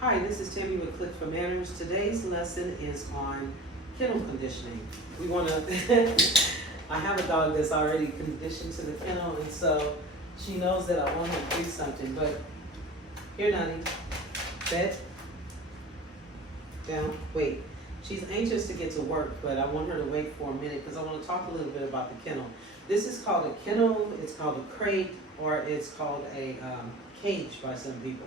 Hi, this is Tammy with Click for Manners. Today's lesson is on kennel conditioning. We want to, I have a dog that's already conditioned to the kennel, and so she knows that I want her to do something, but here, Nani, sit, down, wait. She's anxious to get to work, but I want her to wait for a minute because I want to talk a little bit about the kennel. This is called a kennel, it's called a crate, or it's called a cage by some people.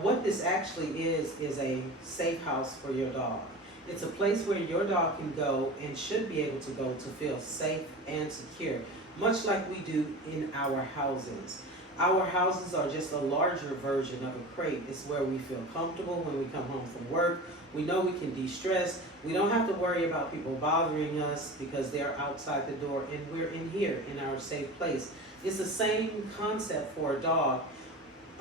What this actually is a safe house for your dog. It's a place where your dog can go and should be able to go to feel safe and secure, much like we do in our houses. Our houses are just a larger version of a crate. It's where we feel comfortable when we come home from work. We know we can de-stress. We don't have to worry about people bothering us because they're outside the door and we're in here in our safe place. It's the same concept for a dog.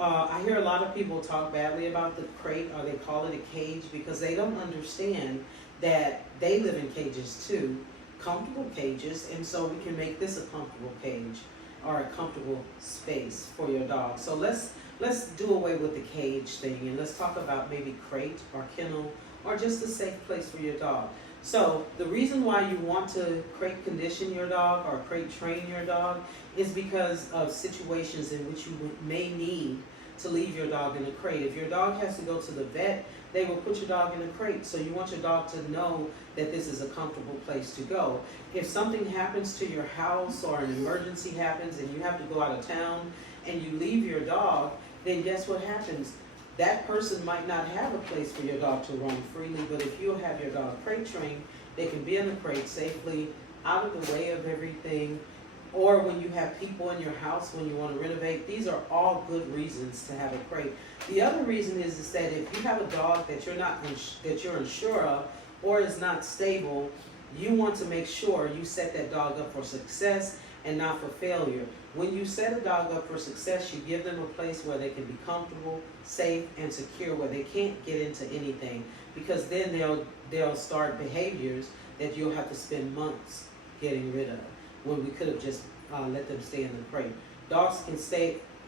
I hear a lot of people talk badly about the crate, or they call it a cage, because they don't understand that they live in cages too, comfortable cages, and so we can make this a comfortable cage or a comfortable space for your dog. So let's do away with the cage thing and let's talk about maybe crate or kennel or just a safe place for your dog. So the reason why you want to crate condition your dog or crate train your dog is because of situations in which you may need to leave your dog in a crate. If your dog has to go to the vet, they will put your dog in a crate. So you want your dog to know that this is a comfortable place to go. If something happens to your house or an emergency happens and you have to go out of town and you leave your dog, then guess what happens? That person might not have a place for your dog to roam freely, but if you have your dog crate trained, they can be in the crate safely, out of the way of everything. Or when you have people in your house, when you want to renovate, these are all good reasons to have a crate. The other reason is that if you have a dog that you're unsure of or is not stable, you want to make sure you set that dog up for success and not for failure. When you set a dog up for success, you give them a place where they can be comfortable, safe, and secure, where they can't get into anything, because then they'll start behaviors that you'll have to spend months getting rid of, when we could have just let them stay in the crate.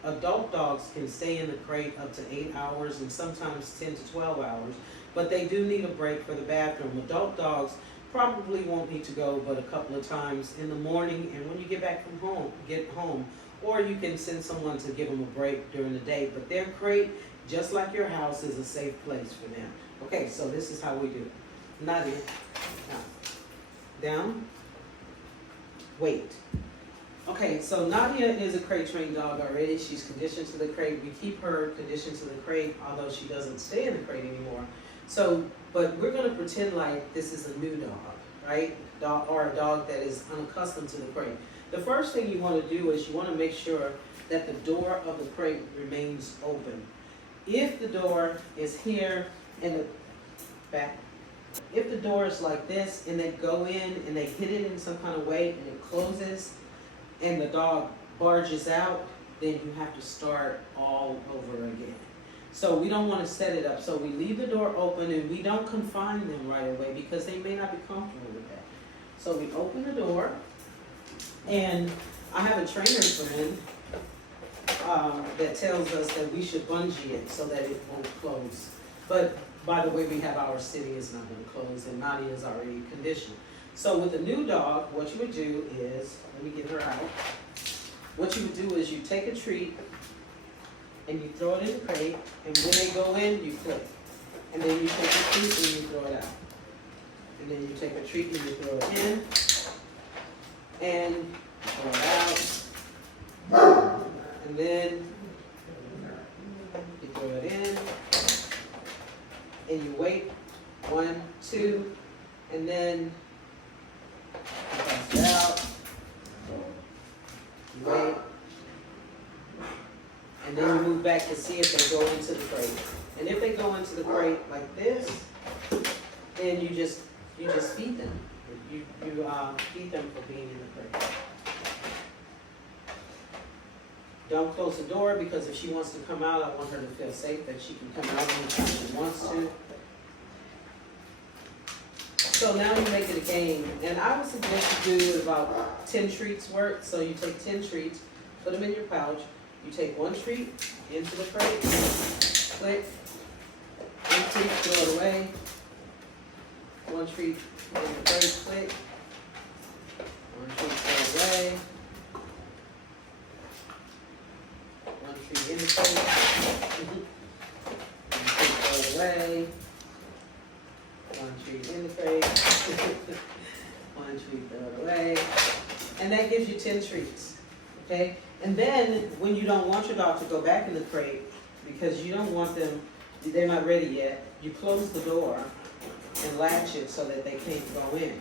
Adult dogs can stay in the crate up to 8 hours and sometimes 10 to 12 hours, but they do need a break for the bathroom. Adult dogs probably won't need to go but a couple of times in the morning and when you get home, or you can send someone to give them a break during the day. But their crate, just like your house, is a safe place for them. Okay, so this is how we do it. Nadia, down, wait. Okay, so Nadia is a crate trained dog already. She's conditioned to the crate. We keep her conditioned to the crate, although she doesn't stay in the crate anymore. So, but we're going to pretend like this is a new dog, right? Or a dog that is unaccustomed to the crate. The first thing you want to do is you want to make sure that the door of the crate remains open. If the door is here in the back, if the door is like this and they go in and they hit it in some kind of way and it closes and the dog barges out, then you have to start all over again. So we don't want to set it up. So we leave the door open and we don't confine them right away because they may not be comfortable with that. So we open the door, and I have a trainer friend that tells us that we should bungee it so that it won't close. But by the way we have our city, is not going to close, and Nadia is already conditioned. So with a new dog, what you would do is, let me get her out. What you would do is you take a treat and you throw it in the crate, and when they go in, you click. And then you take a treat and you throw it out. And then you take a treat and you throw it in, and you throw it out. And then you throw it in, and you wait, 1, 2, and then you pass it out, you wait, and then you move back to see if they go into the crate. And if they go into the crate like this, then you just feed them. You feed them for being in the crate. Don't close the door, because if she wants to come out, I want her to feel safe that she can come out anytime she wants to. So now we make it a game, and I would suggest you do about 10 treats worth. So you take 10 treats, put them in your pouch. You take one treat into the crate, click, treat, throw it away. One treat, in the crate, click. One treat, throw it away. One treat in the crate. One treat, throw it away. One treat in the crate. One treat, throw it away. And that gives you 10 treats, okay? And then, when you don't want your dog to go back in the crate, because you don't want them, they're not ready yet, you close the door and latch it so that they can't go in.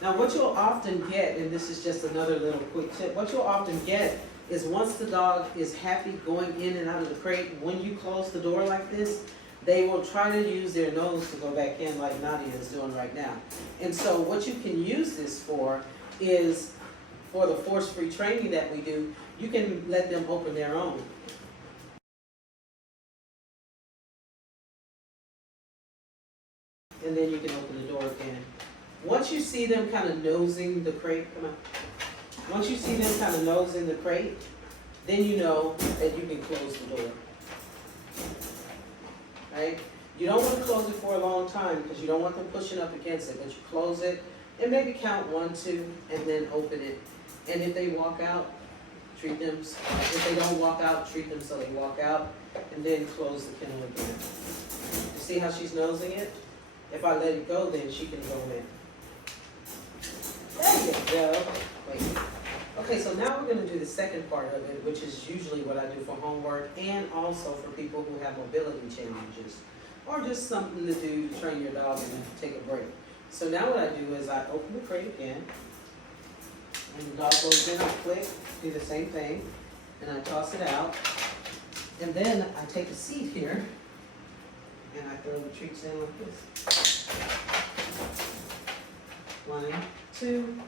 Now, what you'll often get, and this is just another little quick tip, what you'll often get is once the dog is happy going in and out of the crate, when you close the door like this, they will try to use their nose to go back in like Nadia is doing right now. And so what you can use this for is, for the force-free training that we do, you can let them open their own. And then you can open the door again. Once you see them kind of nosing the crate, come on. Once you see them kind of nosing the crate, then you know that you can close the door. Right? You don't want to close it for a long time because you don't want them pushing up against it, but you close it and maybe count 1, 2, and then open it. And if they walk out, treat them. If they don't walk out, treat them so they walk out, and then close the kennel again. You see how she's nosing it? If I let it go, then she can go in. There you go. Wait. Okay, so now we're going to do the second part of it, which is usually what I do for homework and also for people who have mobility challenges or just something to do to train your dog and take a break. So now what I do is I open the crate again, and the dog goes in, I click, do the same thing, and I toss it out, and then I take a seat here, and I throw the treats in like this. 1, 2,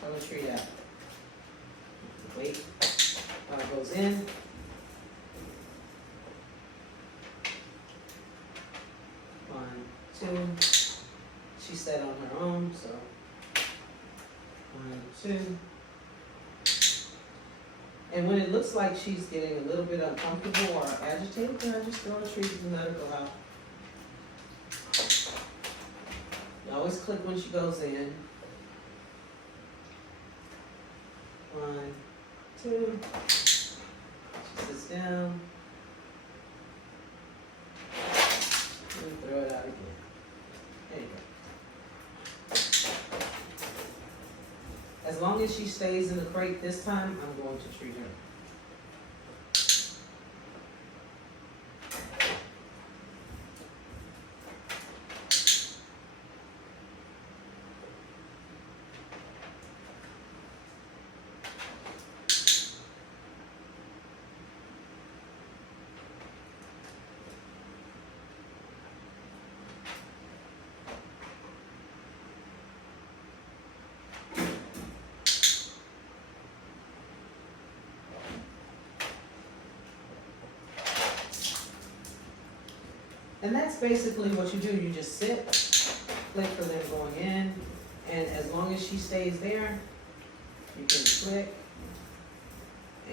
throw the treat out. Wait, dog goes in. 1, 2. She sat on her own, so 1, 2. And when it looks like she's getting a little bit uncomfortable or agitated, then I just throw a treat and let her go out. You always click when she goes in. 1, 2. She sits down. And throw it out again. There you go. As long as she stays in the crate this time, I'm going to treat her. And that's basically what you do. You just sit, click for them going in, and as long as she stays there, you can click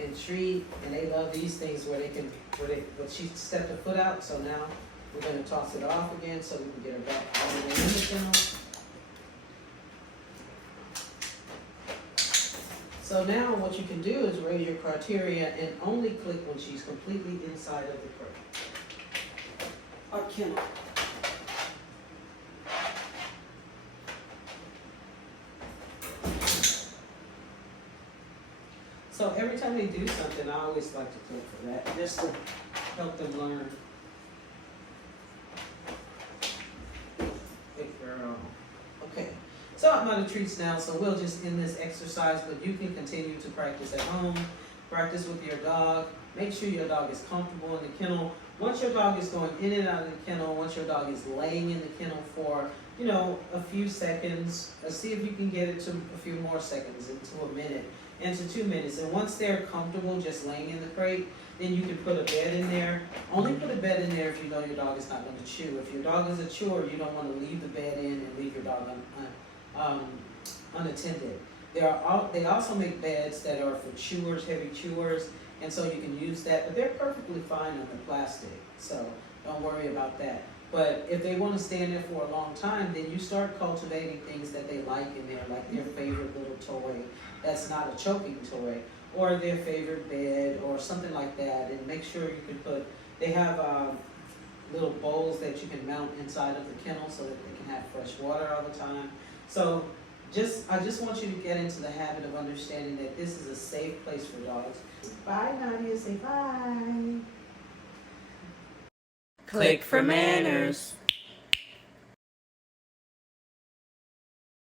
and treat. And they love these things where but she stepped her foot out, so now we're going to toss it off again so we can get her back all the way in the kennel. So now what you can do is raise your criteria and only click when she's completely inside of the crate. Or kennel. So every time they do something, I always like to click for that, just to help them learn. Good girl. Okay, so I'm out of treats now, so we'll just end this exercise, but you can continue to practice at home, practice with your dog. Make sure your dog is comfortable in the kennel. Once your dog is going in and out of the kennel, once your dog is laying in the kennel for, a few seconds, see if you can get it to a few more seconds, into a minute, into 2 minutes. And once they're comfortable just laying in the crate, then you can put a bed in there. Only put a bed in there if you know your dog is not going to chew. If your dog is a chewer, you don't want to leave the bed in and leave your dog unattended. They also make beds that are for chewers, heavy chewers, and so you can use that, but they're perfectly fine on the plastic, so don't worry about that. But if they want to stay in there for a long time, then you start cultivating things that they like in there, like their favorite little toy that's not a choking toy, or their favorite bed, or something like that. And make sure you can put, they have little bowls that you can mount inside of the kennel so that they can have fresh water all the time. So I just want you to get into the habit of understanding that this is a safe place for dogs. Bye, Nadia. Say bye. Click for manners.